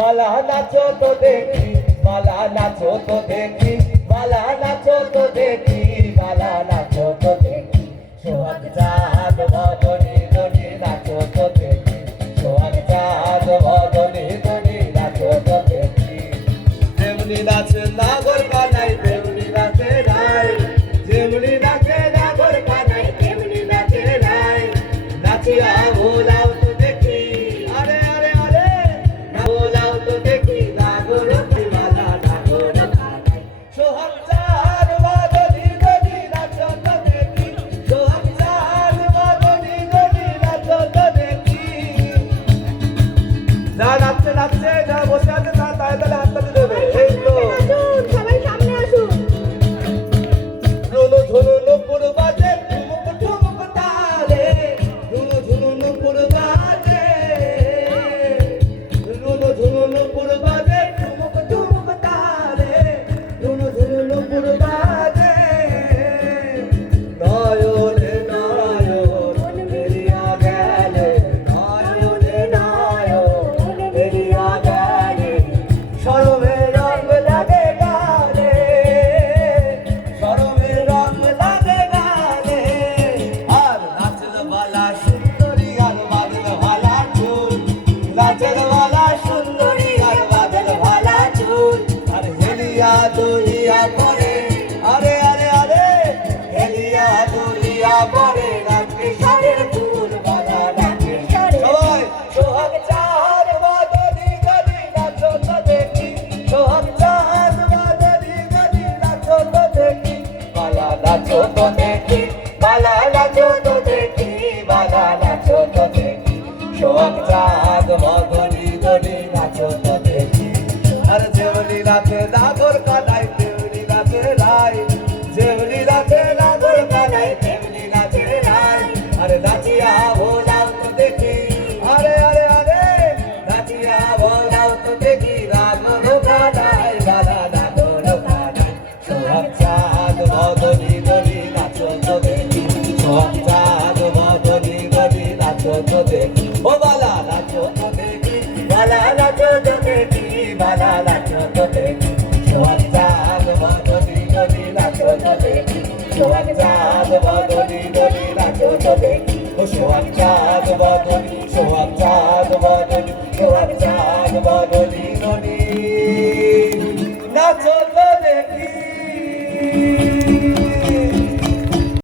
বালা নাচো তো দেখি, বালা নাচো তো দেখি, বালা নাচো তো দেখি, বালা নাচো তো দেখি, সোহাগ চাঁদ ভজনী ধনী নাচো তো দেখি, সোহাগ চাঁদ ভজনী ধনী নাচো তো দেখি। যেমনি নাচে নাগর কানাই তেমনি নাচে নাই, যেমনি নাচে নাগর কানাই তেমনি নাচে নাই, নাচিয়া ভোলাও তো দেখি, আরে আরে আরে ভোলাও তো দেখি, নাগর বালা নাগর কানাই সোহাগ চাঁদ ভজনী ধনী নাচো তো দেখি, সোহাগ চাঁদ ভজনী ধনী নাচো তো দেখি। যা নাচছে নাচছে, যা বসে আছে তা তাই তাহলে হাততালি দেবে। এই তো সবাই সামনে আসুন। ঝুনু ঝুনু নুপুর বাজে ঠুমুক ঠুমুক তালে, ঝুনু ঝুনু নুপুর বাজে, ঝুনু ঝুনু নুপুর বাজে ঠুমুক ঠুমুক তালে, ঝুনু ঝুনু নুপুর বাজে। নয়নে নয়ন মেরিয়া গেলে, নয়নে নয়ন মেরিয়া গেলে, শরমে রঙ লাগে গালে, শরমে রঙ লাগে গালে। আর নাচল বালা সুন্দরী আর বাদল ভালা চুল, নাচল বালা সুন্দরী আর বাদল ভালা চুল। আর হেলিয়া দুলিয়া পরে, আরে আরে আরে হেলিয়া দুলিয়া পরে, নাচে সারের ফুল বালা নাচে সবাই। সোহাগ চাঁদ ভজনী ধনী নাচো তো দেখি, সোহাগ চাঁদ ভজনী ধনী নাচো তো দেখি, বালা নাচো তো দেখি, বালা নাচো তো দেখি, বালা নাচো তো দেখি, সোহাগ চাঁদ ভজনী ধনী নাচো তো দেখি। আর যেমনি নাচে নাগর কানাই তেমনি নাচে রাই, যেমনি নাচে নাগর কানাই তেমনি নাচে রাই। আরে নাচিয়া ভোলাও তো দেখি, আরে আরে আরে নাচিয়া ভোলাও তো দেখি, নাগর কানাই বালা নাগর কানাই সোহাগ চাঁদ ভজনী ধনী নাচো তো দেখি, সোহাগ চাঁদ ভজনী ধনী নাচো তো দেখি। ও বালা নাচো তো দেখি, বালা নাচো তো দেখি, বালা নাচো তো দেখি, সোহাগ চাঁদ ভজনী ধনী নাচো তো দেখি, সোহাগ চাঁদ ভজনী ধনী নাচো তো দেখি। ও সোহাগ চাঁদ ভজনী, সোহাগ চাঁদ ভজনী, সোহাগ চাঁদ ভজনী।